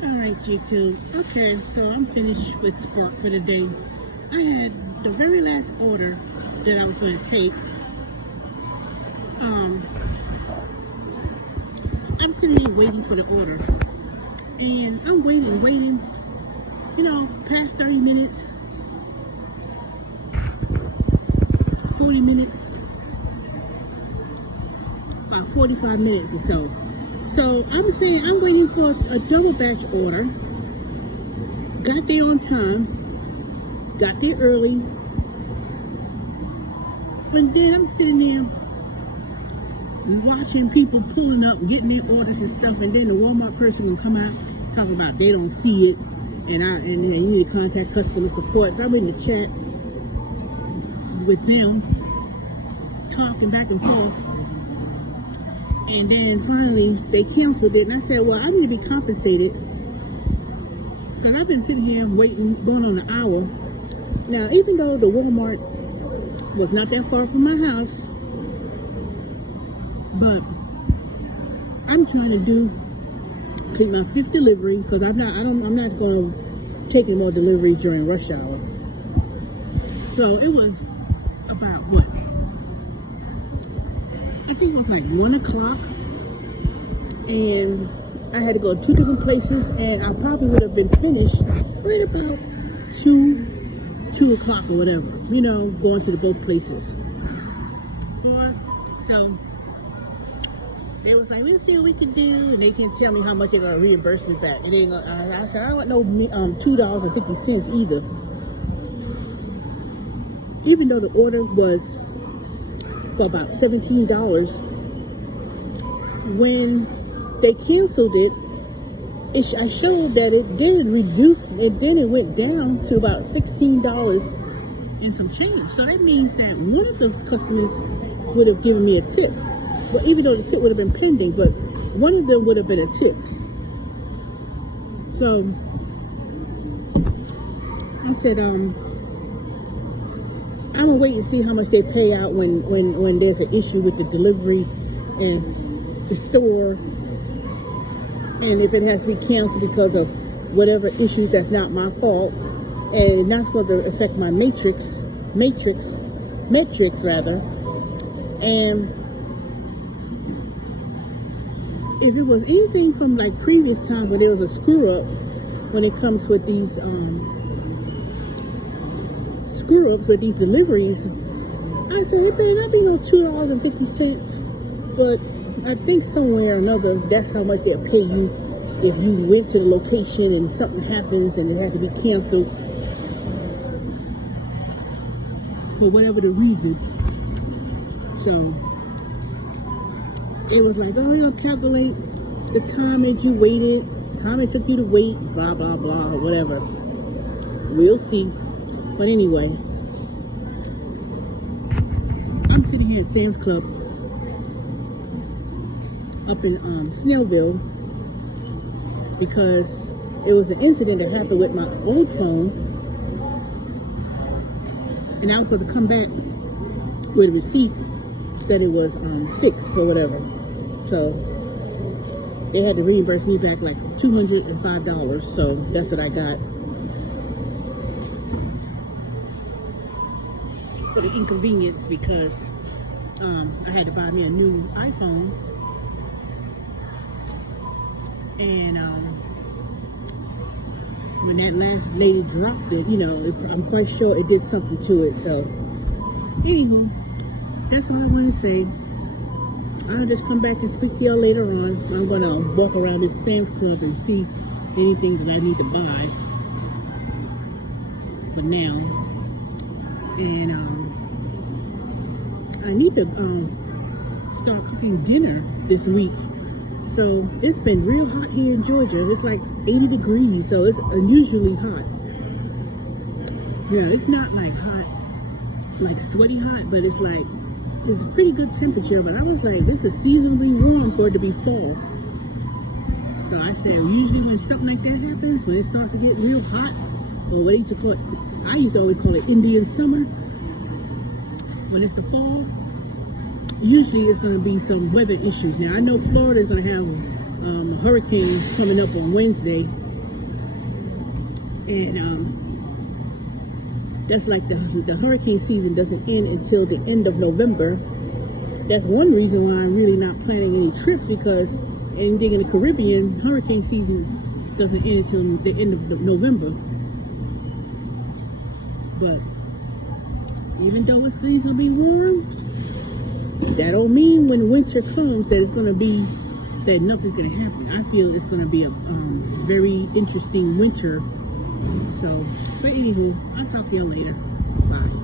Alright, YouTube. Okay, so I'm finished with Spark for the day. I had the very last order that I was going to take. I'm sitting here waiting for the order. And I'm waiting, past 30 minutes, 40 minutes, 45 minutes or so. So I'm saying I'm waiting for a double batch order. Got there on time. Got there early. And then I'm sitting there watching people pulling up, getting their orders and stuff. And then the Walmart person will come out, talk about they don't see it. And you need to contact customer support. So I went in the chat with them, talking back and forth. And then finally, they canceled it. And I said, well, I need to be compensated. Because I've been sitting here waiting, going on an hour. Now, even though the Walmart was not that far from my house, but I'm trying to take my 5th delivery because I'm not going to take any more deliveries during rush hour. So it was about what? I think it was like 1 o'clock, and I had to go to 2 different places, and I probably would have been finished right about 2 o'clock or whatever, going to both places. So they was like, we'll see what we can do, and they can tell me how much they're gonna reimburse me back. And I said, I don't want no $2.50 either. Even though the order was for about $17, when they canceled it, I showed that it did reduce, and then it went down to about $16 and some change. So that means that one of those customers would have given me a tip. Well, even though the tip would have been pending, but one of them would have been a tip. So I said, I'm gonna wait and see how much they pay out when there's an issue with the delivery and the store, and if it has to be canceled because of whatever issues that's not my fault, and not going to affect my metrics rather. And if it was anything from like previous times where there was a screw up when it comes with these screw ups with these deliveries, I said it better not be no $2.50, but I think somewhere or another that's how much they'll pay you if you went to the location and something happens and it had to be canceled for whatever the reason. So it was like, oh, you'll calculate the time that you waited, time it took you to wait, blah blah blah, or whatever. We'll see. But anyway, I'm sitting here at Sam's Club up in Snellville because it was an incident that happened with my old phone, and I was going to come back with a receipt that it was fixed or whatever. So they had to reimburse me back like $205. So that's what I got for the inconvenience, because I had to buy me a new iPhone, and when that last lady dropped it, I'm quite sure it did something to it. So anywho, that's all I want to say. I'll just come back and speak to y'all later on. I'm going to walk around this Sam's Club and see anything that I need to buy for now. And I need to start cooking dinner this week. So it's been real hot here in Georgia. It's like 80 degrees, so it's unusually hot. Yeah, it's not like hot, like sweaty hot, but it's like, it's a pretty good temperature. But I was like, this is seasonably warm for it to be fall. So I said, usually when something like that happens, when it starts to get real hot, or what they used to call it, I used to always call it Indian summer, when it's the fall, usually it's going to be some weather issues. Now, I know Florida is going to have a hurricane coming up on Wednesday, And that's like the hurricane season doesn't end until the end of November. That's one reason why I'm really not planning any trips, because anything in the Caribbean, hurricane season doesn't end until the end of November. But even though the seas will be warm, that don't mean when winter comes that it's going to be, that nothing's going to happen. I feel it's going to be a very interesting winter. So, but anywho, I'll talk to you later. Bye.